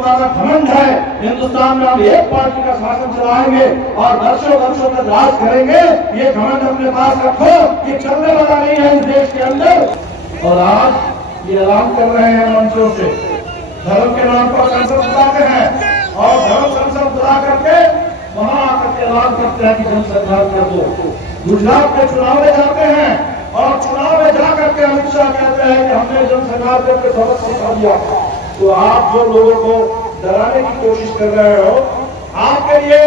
तुम्हारा घमंड है हिंदुस्तान में हम एक पार्टी का शासन चलाएंगे और वर्षों वर्षों तक राज करेंगे, ये घमंड अपने पास रखो, ये चलने वाला नहीं है इस देश के अंदर। और आज ये ऐलान कर रहे हैं मंचों से, धर्म के नाम पर संसद बुलाते हैं और धर्म संसद बुला करके वहां आकर के ऐलान करते हैं कि जनसंघर्ष कर दो। गुजरात में चुनाव में जाते हैं और चुनाव में जाकर के अमित शाह कहते हैं कि हमने जनसंघर्ष करके सबक सिखा दिया। तो आप जो लोगों को डराने की कोशिश कर रहे हो, आपके लिए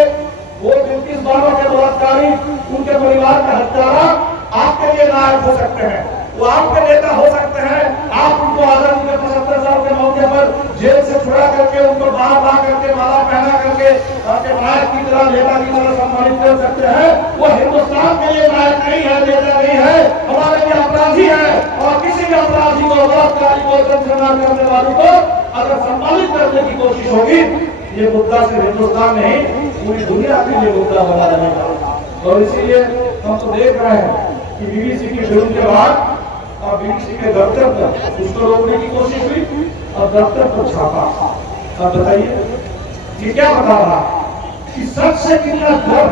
वो बिल्किस बानो के बलात्कारी, उनके परिवार का हत्यारा आपके लिए नायक हो सकते हैं, वो आपके नेता हो सकते हैं। आप उनको आजादी के 75 साल के मौके पर जेल से छुड़ा करके उनको बाहर ला करके माला पहना करके अपने नायक की तरह, नेता की तरह सम्मानित कर सकते हैं। वो हिंदुस्तान के लिए नायक नहीं है, नेता नहीं है, हमारे लिए अपराधी है। और किसी भी अपराधी को, बलात्कारी को, जनसंघर्ष करने वाले को अगर सम्मानित करने की कोशिश होगी, ये मुद्दा सिर्फ हिंदुस्तान नहीं पूरी दुनिया के लिए मुद्दा बना रहेगा। और इसीलिए हम तो देख रहे हैं कि बीबीसी की फिल्म के बाद और बीबीसी के दफ्तर पर उसको रोकने की कोशिश हुई और दफ्तर पर छापा। अब बताइए ये क्या बता रहा कि सच से कितना डर,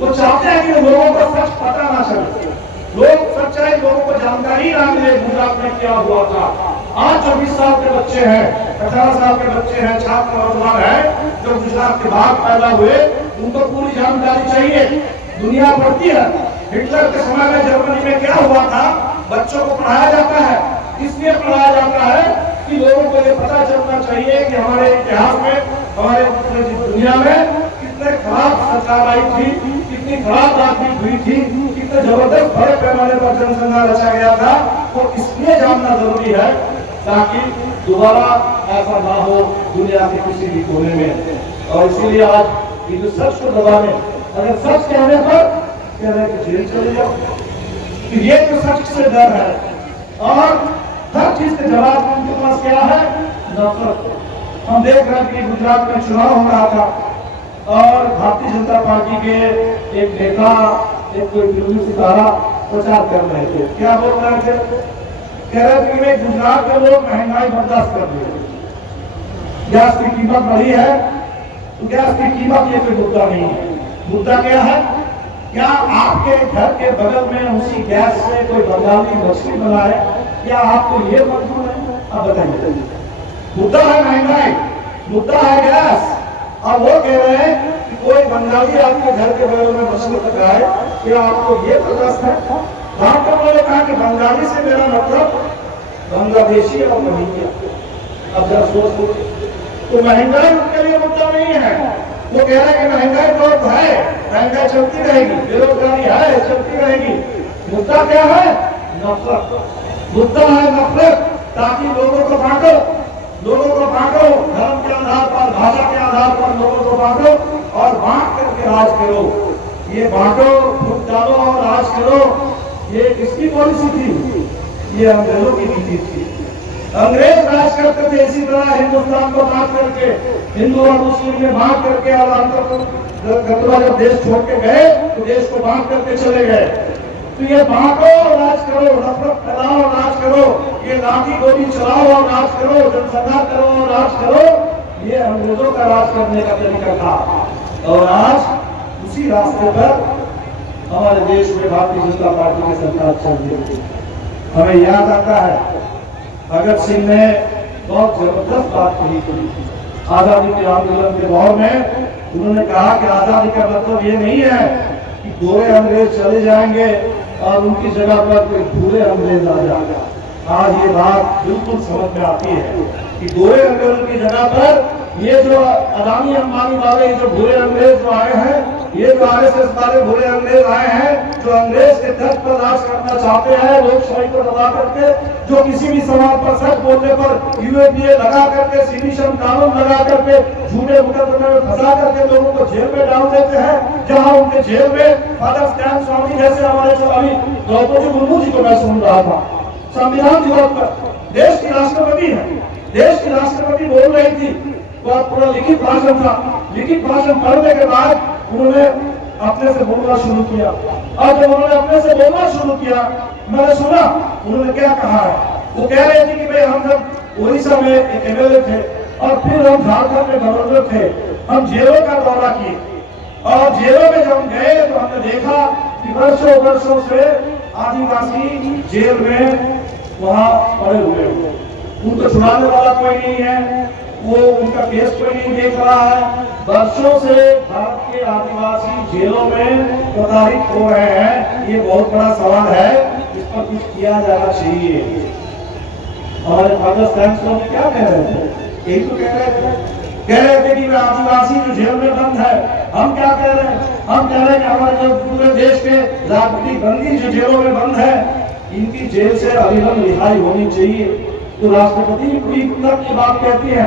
वो चाहते हैं कि लोगों को सच पता ना चले, लोग सच्चाई लोगों को जानकारी ना मिले गुजरात में क्या हुआ था। आज जो 20 साल के बच्चे हैं, 18 साल के बच्चे हैं, छात्र नौजवान हैं जो गुजरात के बाद पैदा हुए, उनको पूरी जानकारी चाहिए। दुनिया पढ़ती है हिटलर के समय में जर्मनी में क्या हुआ था, बच्चों को पढ़ाया जाता है, इसलिए पढ़ाया जाता है कि लोगों को ये पता चलना चाहिए कि हमारे इतिहास में, हमारे दुनिया में कितने खराब सरकार आई थी, कितनी खराब राजनीति हुई थी, कितने जबरदस्त बड़े पैमाने पर जनसंघर्ष रचा गया था। तो इसलिए जानना जरूरी है ताकि दोबारा ऐसा ना हो दुनिया के किसी भी कोने में। और इसीलिए आज ये जो सच को दबाने, अगर सच कहने पर कह रहे कि जेल चले जाओ, तो ये तो सच से डर है। और हर चीज के जवाब उनके पास क्या है, नफरत। हम देख रहे हैं कि गुजरात में चुनाव हो रहा था और भारतीय जनता पार्टी के एक नेता, एक कोई फिल्मी सितारा प्रचार कर रहे थे। क्या बोल रहे थे, कह रहे थे कि गुजरात के लोग महंगाई बर्दाश्त कर रहे हैं, गैस की कीमत बढ़ी है, तो गैस की कीमत ये कोई मुद्दा नहीं है। मुद्दा क्या है, क्या आपके घर के बगल में उसी गैस से कोई बंगाली मछली बनाए, क्या आपको ये मंजूर है? अब बताइए, मुद्दा है महंगाई, मुद्दा है गैस। अब वो कह रहे हैं कि कोई बंगाली आपके घर के बगल में मछली पकाए, क्या आपको ये बर्दाश्त है? डॉक्टर ने कहा कि बंगाली से मेरा मतलब बांग्लादेशी और रोहिंग्या। अब जरा सोच, तो महंगाई उनके लिए मुद्दा नहीं है। वो कह रहे हैं कि महंगाई तो है, महंगाई चलती रहेगी, बेरोजगारी है, चलती रहेगी। मुद्दा क्या है, नफरत। मुद्दा है नफरत, ताकि लोगों को बांटो, लोगों को बांटो, धर्म के आधार पर, भाषा के आधार पर लोगों को बांटो और बांट करके राज करो। ये बांटो, फूट डालो और राज करो, ये किसकी पॉलिसी थी? ये अंग्रेजों की नीति थी। अंग्रेज राज करते थे इसी तरह, हिंदुस्तान को बांट करके, हिंदू और मुस्लिम में बांट करके, और अंतर जब देश छोड़ के गए तो देश को बांट करके चले गए। तो ये बांटो राज करो, नफरत फैलाओ राज करो, ये लाठी गोली चलाओ और राज करो, जनसंघर्ष करो और राज करो, ये अंग्रेजों का राज करने का तरीका था। और आज उसी रास्ते पर हमारे देश में भारतीय जनता पार्टी की सरकार चल रही है। हमें याद आता है भगत सिंह ने बहुत जबरदस्त बात कही थी आजादी के आंदोलन के दौर में। उन्होंने कहा कि आजादी का मतलब ये नहीं है कि गोरे अंग्रेज चले जाएंगे और उनकी जगह पर कोई भूरे अंग्रेज आ जाएगा। आज ये बात बिल्कुल समझ में आती है कि गोरे अंग्रेजों की जगह पर ये जो अदानी अंबानी वाले जो भूरे अंग्रेज जो आए हैं, ये जो आरएसएस वाले भूरे अंग्रेज आए हैं, जो अंग्रेज के तर्ज पर राज करना चाहते हैं, लोकशाही को दबा करके, जो किसी भी सवाल पर सच बोलने पर यूएपीए लगा करके, सिडिशन कानून लगा करके, झूठे मुकदमे में फंसा करके लोगों को जेल में डाल देते हैं। जहां उनके जेल में फादर स्टैन स्वामी जैसे हमारे जो अभी द्रौपदी मुर्मू जी को मैं सुन रहा था, संविधान दिवस पर देश की राष्ट्रपति है, देश की राष्ट्रपति बोल रही थी, वह पूरा लिखित भाषण था। लिखित भाषण पढ़ने के बाद उन्होंने अपने से बोलना शुरू किया, और जब उन्होंने अपने से बोलना शुरू किया, मैंने सुना उन्होंने क्या कहा है। वो कह रहे थे कि भाई हम जब उड़ीसा में एक एमएलए थे, और फिर हम झारखंड में गवर्नर थे, हम जेलों का दौरा किए और जेलों में जब हम गए तो हमने देखा कि वर्षों वर्षों से आदिवासी जेल में वहां पड़े हुए हैं, उनको छुड़ाने वाला कोई नहीं है, वो उनका केस कोई नहीं देख रहा है। वर्षों से भारत के आदिवासी जेलों में प्रताड़ित हो रहे हैं। ये बहुत बड़ा सवाल है, इस पर कुछ किया जाना चाहिए। हमारे फादर साहब क्या कह रहे थे? यही तो कह रहे थे कि आदिवासी जो जेल में बंद है। हम क्या कह रहे हैं? हम कह रहे हैं कि हमारे जो पूरे देश के राजनीतिक बंदी जो जेलों में बंद है, इनकी जेल से अविलंब रिहाई होनी चाहिए। तो राष्ट्रपति भी पूरी की बात कहती है,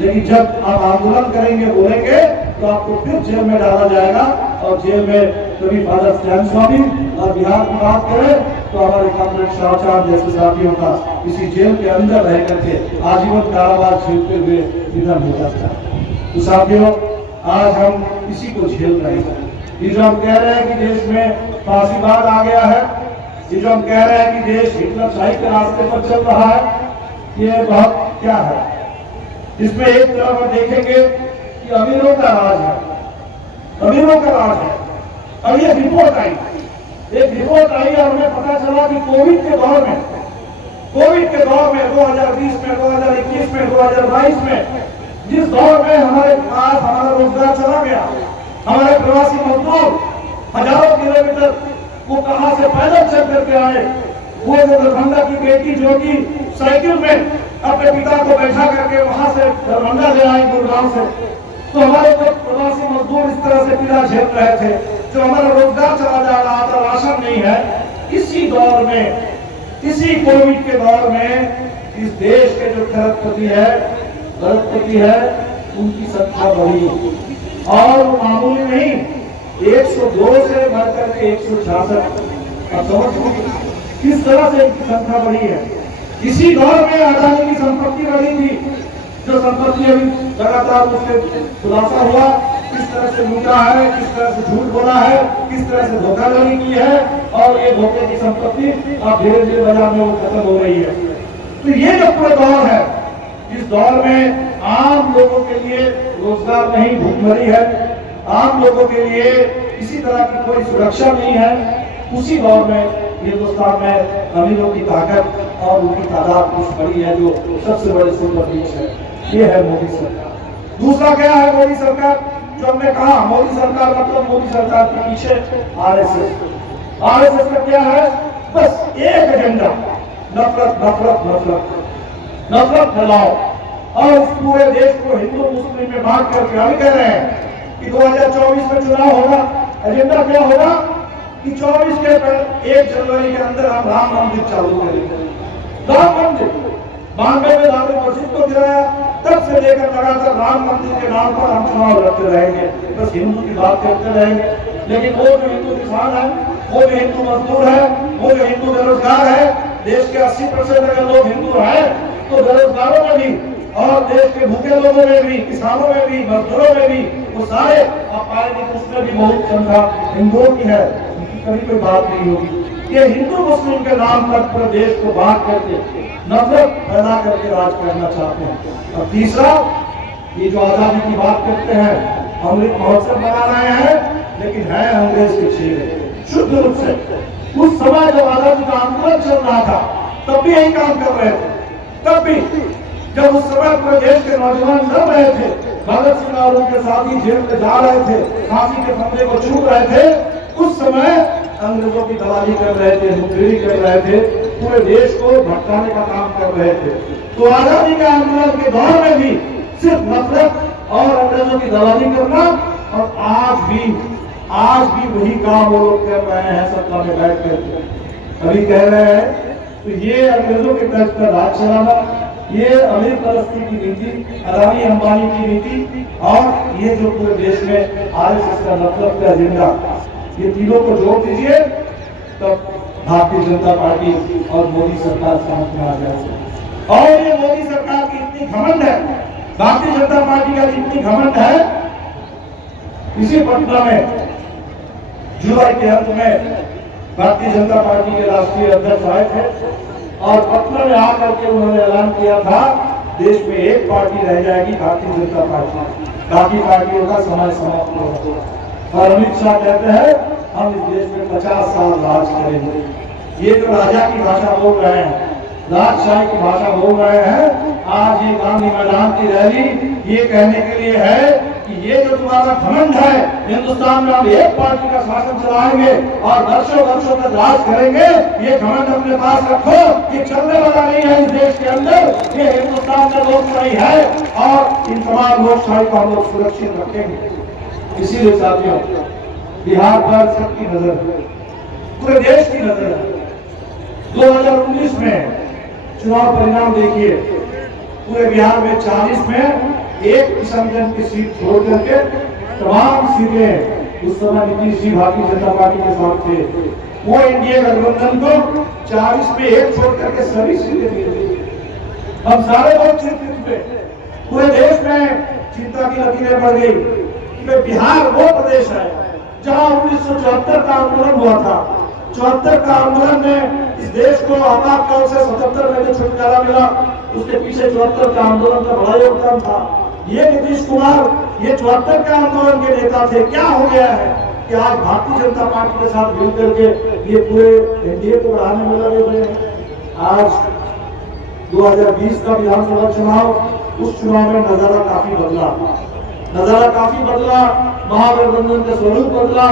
लेकिन जब आप आंदोलन करेंगे, बोलेंगे, तो आपको फिर जेल में डाला जाएगा। और जेल में कभी फादर स्टैन स्वामी और बिहार की बात करें तो हमारे कॉमरेड शाहचांद जैसे साथियों का इसी जेल के अंदर रह करके आजीवन कारावास झेलते हुए निधन हो जाता है। तो साथियों, आज हम इसी को झेल रहे हैं। ये जो हम कह रहे हैं कि देश में फांसीवाद आ गया है, ये जो हम कह रहे हैं कि देश हिटलरशाही के रास्ते पर चल रहा है, ये बहुत क्या है? इसमें एक तरफ हम देखेंगे कि अमीरों का राज है, अमीरों का राज है। अब ये रिपोर्ट आई, एक रिपोर्ट आई और हमें पता चला कि कोविड के दौर में 2020 में, 2021 में, 2022 में, जिस दौर में हमारे पास हमारा रोजगार चला गया, हमारे प्रवासी मजदूर हजारों किलोमीटर वो कहां से पैदल चल करके आए। वो जो दरभंगा की बेटी जो कि साइकिल में अपने पिता को बैठा करके वहां से दरभंगा ले आए गुड़गांव से, तो हमारे जो प्रवासी मजदूर इस तरह से पीड़ा झेल रहे थे, जो हमारा रोजगार चला जा रहा था, राशन नहीं है। इसी दौर में, इसी कोविड के दौर में इस देश के जो खरबपति है, उनकी संख्या बढ़ी और वो मामूली नहीं, 102 से बढ़कर के 166। अब समझ किस तरह से इनकी संख्या बढ़ी है। इसी दौर में अदानी की संपत्ति बढ़ी थी, जो संपत्ति अभी लगातार उससे खुलासा हुआ, किस तरह से लूटा है, किस तरह से झूठ बोला है, किस तरह से धोखाधड़ी की है, और ये धोखे की संपत्ति अब धीरे धीरे बाजार में वो खत्म हो रही है। तो ये जो पूरा दौर है, इस दौर में आम लोगों के लिए रोजगार नहीं, भूखमरी है, आम लोगों के लिए किसी तरह की कोई सुरक्षा नहीं है। उसी दौर में हिंदुस्तान में अमीरों की ताकत और उनकी तादाद कुछ बड़ी है, जो सबसे बड़े सुपर बीच है। ये है मोदी सरकार। दूसरा क्या है मोदी सरकार? जो हमने कहा मोदी सरकार मतलब मोदी सरकार के पीछे आरएसएस का क्या है? बस एक एजेंडा, नफरत नफरत नफरत नफरत फैलाओ और इस पूरे देश को हिंदू मुस्लिम में बांट करके अभी कह रहे हैं कि 2024 में चुनाव होगा। एजेंडा क्या होगा कि 24 के 1 जनवरी के अंदर हम राम मंदिर चालू करेंगे। राम मंदिर 92 में बाबरी मस्जिद को गिराया, तब से लेकर लगातार राम मंदिर के नाम पर हम चुनाव लड़ते रहेंगे, बस हिंदू की बात करते रहेंगे। लेकिन वो जो हिंदू किसान है, वो जो हिंदू मजदूर है, वो जो हिंदू बेरोजगार है, देश के 80% अगर लोग हिंदू हैं तो बेरोजगारों में भी और देश के भूखे लोगों में भी, किसानों में भी, मजदूरों में भी, वो सारे आप पाएंगे कि उसमें भी बहुत संख्या हिंदुओं की है। कभी कोई बात नहीं होगी। ये हिंदू मुस्लिम के नाम पर पूरे देश को बांट करके नफरत पैदा करके राज करना चाहते हैं। और तीसरा, ये जो आजादी की बात करते हैं, अमृत महोत्सव मना रहे हैं, लेकिन है अंग्रेज के चेहरे शुद्ध रूप से। उस समय जब आजादी का आंदोलन चल रहा था, तब भी यही काम कर रहे थे। तब भी जब उस समय पूरे देश के नौजवान लड़ रहे थे, भगत सिंह और उनके साथी जेल में जा रहे थे, फांसी के फंदे को चूम रहे थे, उस समय अंग्रेजों की दलाली कर रहे थे, मुखबिरी कर रहे थे, पूरे देश को भटकाने का काम कर रहे थे। तो आजादी के आंदोलन के दौर में भी सिर्फ नफरत और अंग्रेजों की दलाली करना, और आज भी वही काम वो लोग कर रहे हैं सत्ता में बैठ कर। अभी कह रहे हैं तो ये अंग्रेजों के तर्ज पर राज चलाना, ये अमीर परस्ती की नीति, अदानी अंबानी की नीति, और ये जो पूरे देश में आरएसएस का नफरत का एजेंडा, ये तीनों को जोड़ दीजिए, तब भारतीय जनता पार्टी और मोदी सरकार समझ में आ जाएगी। और ये मोदी सरकार की इतनी घमंड है, भारतीय जनता पार्टी का इतनी घमंड है, इसी पटना में जुलाई के अंत में भारतीय जनता पार्टी के राष्ट्रीय अध्यक्ष आए थे और पटना में आकर के उन्होंने ऐलान किया था देश में एक पार्टी रह जाएगी, भारतीय जनता पार्टी। बाकी पार्टियों का समय समाप्त होगा। और अमित शाह कहते हैं हम इस देश में 50 साल राज करेंगे। ये जो राजा की भाषा बोल रहे हैं, राजशाही की भाषा बोल रहे हैं, आज ये गांधी मैदान की रैली ये कहने के लिए है कि ये जो तुम्हारा घमंड है, हिंदुस्तान में हम एक पार्टी का शासन चलाएंगे और वर्षों वर्षों तक राज करेंगे, ये घमंड अपने पास रखो। ये चलने वाला नहीं है इस देश के अंदर। ये हिंदुस्तान में लोकशाही है और इन तमाम लोकशाही को हम लोग सुरक्षित रखेंगे। इसीलिए साथियों, बिहार पर सबकी नजर है, पूरे देश की नजर है। 2019 में चुनाव परिणाम देखिए, पूरे बिहार में 40 में एक किशनगंज की सीट छोड़ करके तमाम सीटें उस समय नीतीश जी भारतीय जनता पार्टी के साथ थे। वो एनडीए गठबंधन को 40 में एक छोड़ करके सभी सीटें दी गई। हम सारे लोग चिंतित थे, पूरे देश में चिंता की लकीरें बढ़ गई कि बिहार वो प्रदेश है जहां 1974 का आंदोलन हुआ था। 74 का आंदोलन में इस देश को आपातकाल से 77 में जो छुटकारा मिला, उसके पीछे 74 का आंदोलन का बड़ा योगदान था। ये नीतीश कुमार ये 74 के आंदोलन के नेता थे। क्या हो गया है कि आज भारतीय जनता पार्टी के साथ मिल करके ये पूरे एनडीए को बढ़ाने में लगे हुए हैं। आज 2020 का विधानसभा चुनाव, उस चुनाव में नजारा काफी बदला, महागठबंधन का स्वरूप बदला,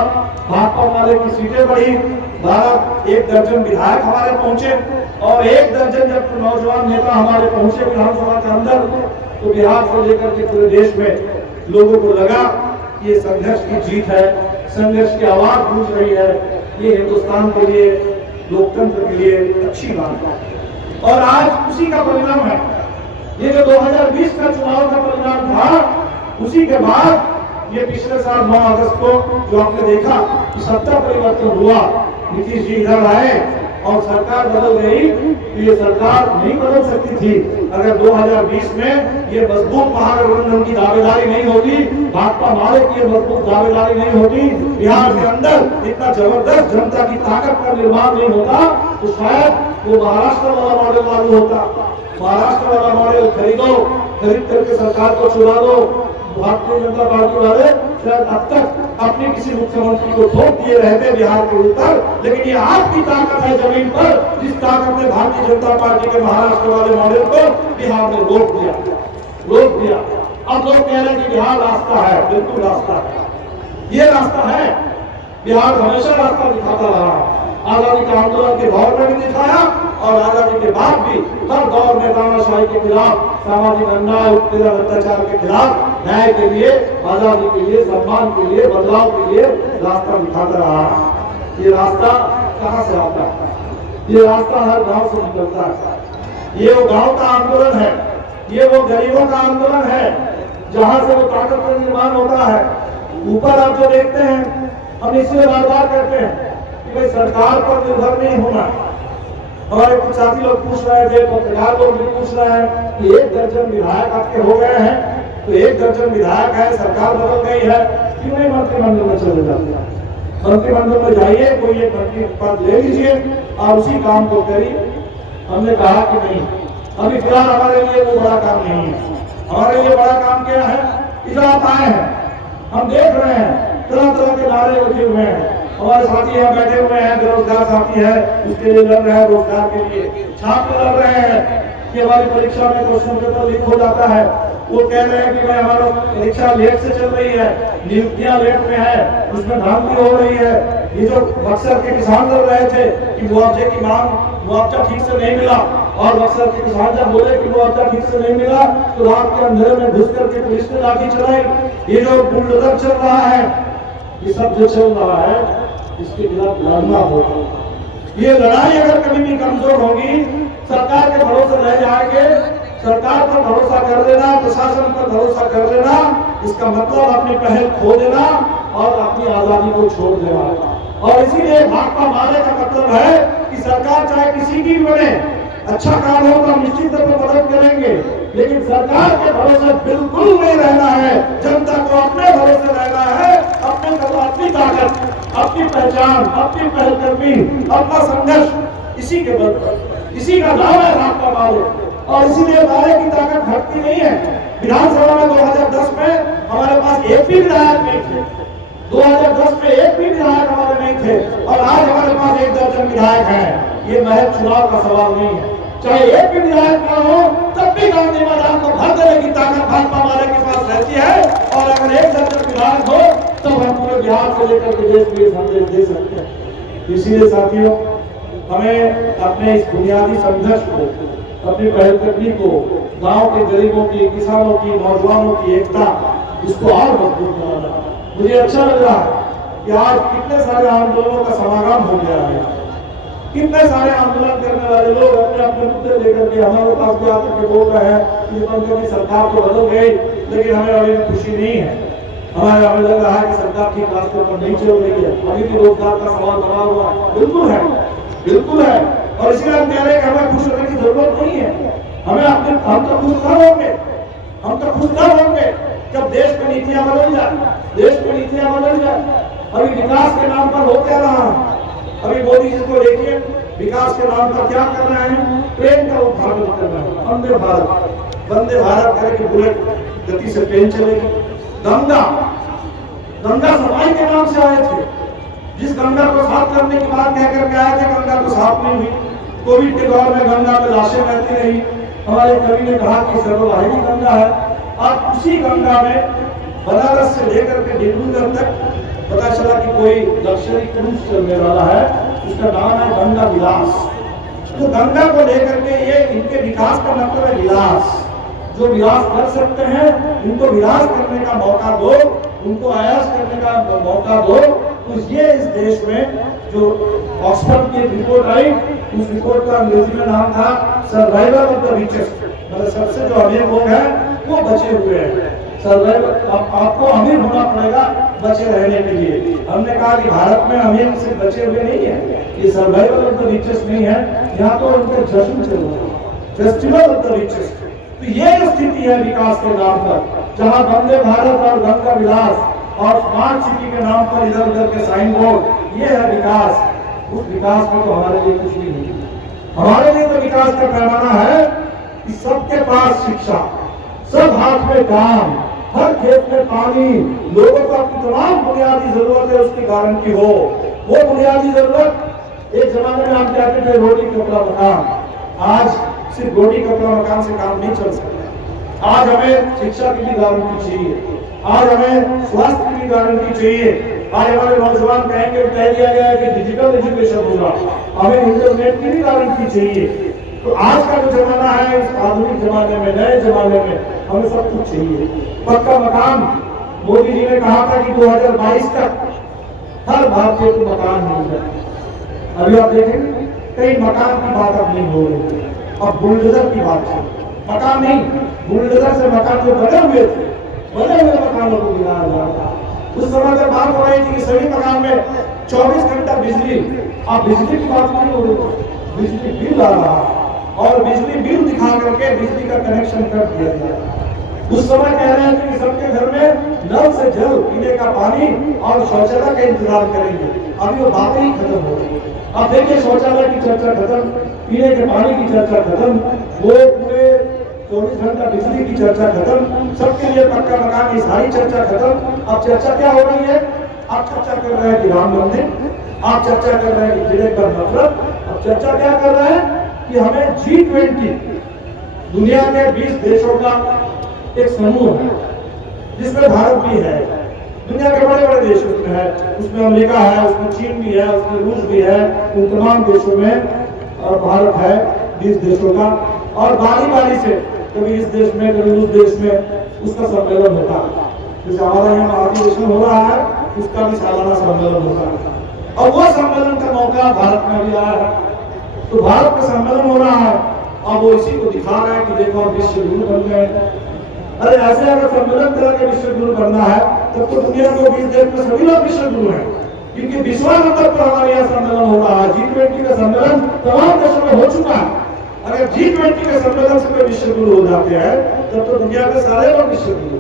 भाजपा वाले की सीटें बढ़ी, 1 दर्जन विधायक हमारे पहुंचे और 1 दर्जन जब नौजवान नेता हमारे पहुंचे विधानसभा के अंदर, तो बिहार से लेकर के पूरे देश में लोगों को लगा कि ये संघर्ष की जीत है, संघर्ष की आवाज गूंज रही है, ये हिंदुस्तान के लिए, लोकतंत्र के लिए अच्छी बात है। और आज उसी का परिणाम है, ये जो 2020 का चुनाव का परिणाम था, उसी के बाद ये पिछले साल 9 अगस्त को जो आपने देखा कि सत्ता परिवर्तन हुआ, नीतीश जी इधर आए और सरकार बदल गई। तो ये सरकार नहीं बदल सकती थी अगर 2020 में ये मजबूत महागठबंधन की दावेदारी नहीं होती, भाजपा माले की ये मजबूत दावेदारी नहीं होती, बिहार के अंदर इतना जबरदस्त जनता की ताकत का निर्माण नहीं होता, तो शायद वो महाराष्ट्र वाला मॉडल लागू होता। महाराष्ट्र वाला मॉडल खरीद करके सरकार को चुरा दो। भारतीय जनता पार्टी वाले शायद अब तक अपने किसी मुख्यमंत्री को थोप दिए रहते बिहार के ऊपर, लेकिन ये आपकी ताकत है जमीन पर, जिस ताकत ने भारतीय जनता पार्टी के महाराष्ट्र वाले मॉडल को बिहार में रोक दिया। अब लोग कह रहे हैं कि बिहार रास्ता है, बिल्कुल रास्ता है, ये रास्ता है। बिहार हमेशा रास्ता दिखाता रहा, आजादी का आंदोलन के दौर में भी दिखाया और आजादी के बाद भी हर दौर में तानाशाही के खिलाफ, सामाजिक अन्याय, उत्पीड़न, अत्याचार के खिलाफ, न्याय के लिए, आजादी के लिए, सम्मान के लिए, बदलाव के लिए रास्ता दिखाता रहा। ये रास्ता कहाँ से आता है? ये रास्ता हर गांव से निकलता है। ये वो गांव का आंदोलन है, ये वो गरीबों का आंदोलन है, जहाँ से वो ताकत का निर्माण होता है। ऊपर आप जो देखते हैं, हम इसलिए बार-बार कहते हैं कि भाई सरकार पर निर्भर नहीं होना। हमारे कुछ साथी लोग पूछ रहे थे, पत्रकार लोग भी पूछ रहे हैं कि 1 दर्जन विधायक आपके हो गए हैं, तो 1 दर्जन विधायक है, सरकार बदल गई है, क्यों नहीं मंत्रिमंडल में चले जाते? मंत्रिमंडल में जाइए, कोई एक मंत्री पद ले लीजिए और उसी काम को करिए। हमने कहा कि नहीं, अभी फिलहाल हमारे लिए वो बड़ा काम नहीं है। हमारे लिए बड़ा काम क्या है? इधर आप आए हैं, हम देख रहे हैं तरह तरह के नारे उठे हुए हैं। हमारे साथी यहाँ बैठे हुए हैं, बेरोजगार साथी है, उसके लिए लड़ रहे हैं, रोजगार के लिए छात्र लड़ रहे हैं कि हमारी परीक्षा में क्वेश्चन पेपर लीक हो जाता है। वो कह रहे हैं कि भाई हमारा परीक्षा लेट से चल रही है, नियुक्तियां लेट में है, उसमें धांधली हो रही है। ये जो बक्सर के किसान लड़ रहे थे कि मुआवजे की मांग, मुआवजा ठीक से नहीं मिला, और बक्सर के किसान जब बोले कि मुआवजा ठीक से नहीं मिला तो रात के अंधेरे में घुस करके पुलिस ने लाठी चलाई। ये जो बुलडोजर चल रहा है, ये सब जो चल रहा है, इसके खिलाफ लड़ना होगा। ये लड़ाई अगर कभी भी कमजोर होगी, सरकार के भरोसे रह जाएंगे, सरकार पर भरोसा कर लेना, प्रशासन पर भरोसा कर लेना, इसका मतलब अपनी पहल खो देना और अपनी आजादी को छोड़ देना। और इसीलिए भाजपा माले का मतलब है कि सरकार चाहे किसी की भी बने, अच्छा काम हो तो हम निश्चित तौर पर मदद करेंगे, लेकिन सरकार के भरोसे बिल्कुल नहीं रहना है। जनता को अपने भरोसे रहना है, अपनी ताकत, अपनी पहचान, अपनी पहलकदमी, अपना संघर्ष, इसी के बल पर, इसी का नाम है भाजपा माले। और इसीलिए नारे की ताकत घटती नहीं है। विधानसभा में 2010 में हमारे पास एक भी विधायक नहीं थे, 2010 में एक भी विधायक हमारे नहीं थे, और आज हमारे पास 1 दर्जन विधायक हैं। ये महज चुनाव का सवाल नहीं है। चाहे एक भी विधायक ना हो तब भी गांधी मैदान को भर देने की ताकत भाजपा वाले के पास रहती है। और अगर 1 दर्जन विधायक हो तब हम पूरे बिहार से लेकर के देश के संदेश दे सकते हैं। इसीलिए साथियों, हमें अपने इस बुनियादी संघर्ष को, अपनी पहलकदमी को, गांव के गरीबों की, किसानों की, नौजवानों की एकता, इसको और मजबूत बनाना। मुझे अच्छा लग रहा है कि आज कितने सारे आंदोलनों का समागम हो गया है। कितने सारे आंदोलन करने वाले लोग अपने अपने मुद्दे लेकर के हमारे पास भी आकर के बोल रहे हैं कि पंजाब की सरकार तो बदल गई, लेकिन हमें अभी खुशी नहीं है। हमें लग रहा है कि सरकार ठीक रास्ते पर नहीं चल रही है, अभी भी रोजगार का सवाल बना हुआ है। बिल्कुल है, बिल्कुल है। और इसलिए हम कह रहे हैं कि हमें खुश होने की जरूरत नहीं है। हम तो खुश न होंगे, हम तो खुश न होंगे जब देश में नीतियां बदल जाए, देश में नीतियां बदल जाए। अभी विकास के नाम पर हो क्या रहा है? अभी मोदी जी को देखिए, विकास के नाम पर क्या कर रहे हैं? ट्रेन का उद्घाटन कर रहे हैं, वंदे भारत, वंदे भारत करके बुलेट गति से ट्रेन चलेगी। गंगा सफाई के नाम से आए थे, जिस गंगा को साफ करने की बात कह करके आए थे, गंगा को साफ नहीं हुई। कोविड के दौर में गंगा में लाशें बहती रही। हमारे कवि ने कहा कि सर्ववाहिनी गंगा है। आज उसी गंगा में बनारस से लेकर के डिब्रूगढ़ तक पता चला कि कोई लग्जरी क्रूज चलने वाला है, उसका नाम है गंगा विलास। तो गंगा को लेकर के ये इनके विकास का मतलब है विलास। जो विलास कर सकते हैं उनको विलास करने का मौका दो, उनको आयास करने का मौका दो। तो ये इस देश में जो ऑक्सफोर्ड की रिपोर्ट आई, उस रिपोर्ट का अंग्रेजी में नाम था सर्वाइवल ऑफ द रिचेस्ट, मतलब सबसे जो अमीर लोग हैं वो बचे हुए हैं। सर्वाइवल, आपको अमीर होना पड़ेगा बचे रहने के लिए। हमने कहा कि भारत में अमीर से बचे हुए नहीं है, ये सर्वाइवल ऑफ द रिचेस्ट नहीं है, यहाँ तो उनके जश्न चल रहे हैं, फेस्टिवल ऑफ द रिचेस्ट। तो ये स्थिति है विकास के नाम पर, जहाँ वंदे भारत और गंगा विलास और स्मार्ट सिटी के नाम पर इधर उधर के साइन बोर्ड, ये है विकास। उस विकास में तो हमारे लिए कुछ भी नहीं है। हमारे लिए तो विकास का पैमाना है कि सबके पास शिक्षा, सब हाथ में काम, हर खेत में पानी, लोगों को अपनी तमाम बुनियादी जरूरत है उसकी गारंटी हो। वो बुनियादी जरूरत, एक जमाने में हम कहते थे रोटी कपड़ा मकान, आज सिर्फ रोटी कपड़ा मकान से काम नहीं चल सकता। आज हमें शिक्षा की भी गारंटी चाहिए, आज हमें स्वास्थ्य की भी गारंटी चाहिए। आज हमारे नौजवान कहेंगे, कह दिया गया है कि डिजिटल एजुकेशन होगा, हमें इंटरनेट की भी गारंटी चाहिए। तो आज का जो जमाना है, इस आधुनिक जमाने में, नए जमाने में हमें सब कुछ चाहिए। पक्का मकान, मोदी जी ने कहा था कि 2022 तक हर भारतीय को मकान मिल जाए। अभी आप देखेंगे कई मकान की बात अब नहीं हो रही, अब बुलडोजर की बात है। मकान नहीं, बुलडोजर से मकान जो बने हुए थे, बने हुए मकानों को गिराया जा रहा। उस समय जब बात हो रही थी कि सभी मकान में 24 घंटा बिजली, अब बिजली की बात नहीं हो रही, बिजली बिल आ रहा और बिजली बिल दिखा करके बिजली का कनेक्शन कर दिया गया। उस समय कह रहे थे कि सबके घर में नल से जल, पीने का पानी और शौचालय का इंतजाम करेंगे। अभी वो बातें ही खत्म हो गई। अब देखिए, शौचालय की चर्चा खत्म, पीने के पानी की चर्चा खत्म, वो पूरे 24 घंटा बिजली की चर्चा खत्म, सबके लिए पक्का मकान की सारी चर्चा खत्म। अब चर्चा क्या हो रही है? आप चर्चा कर रहे हैं कि राम मंदिर, आप चर्चा कर रहे हैं कि जिले पर नफरत। अब चर्चा क्या कर रहे हैं कि हमें G20, दुनिया के 20 देशों का एक समूह है जिसमें भारत भी है। दुनिया के बड़े बड़े देश उसमें है, उसमें अमेरिका है, उसमें चीन भी है, उसमें रूस भी है, उन तमाम देशों में और भारत है 20 देशों का। और बारी बारी से कभी इस देश में, कभी उस देश में उसका सम्मेलन होता है। जैसे हमारा यहाँ अधिवेशन हो रहा है, उसका भी सालाना सम्मेलन होता है और वो सम्मेलन का मौका भारत में भी आया है। तो भारत का सम्मेलन हो रहा है, अब वो इसी को दिखा रहे हैं कि देखो विश्व गुरु बन गए। अरे ऐसे अगर सम्मेलन करा के विश्व गुरु बनना है तब तो दुनिया को 20 देश में सभी लोग विश्व गुरु हैं, क्योंकि 20वां नंबर पर हमारे यहाँ सम्मेलन हो रहा है। G20 का सम्मेलन तमाम देशों में हो चुका है। अगर G20 के सम्मेलन से विश्व गुरु हो जाते हैं तब तो दुनिया के सारे लोग विश्व गुरु।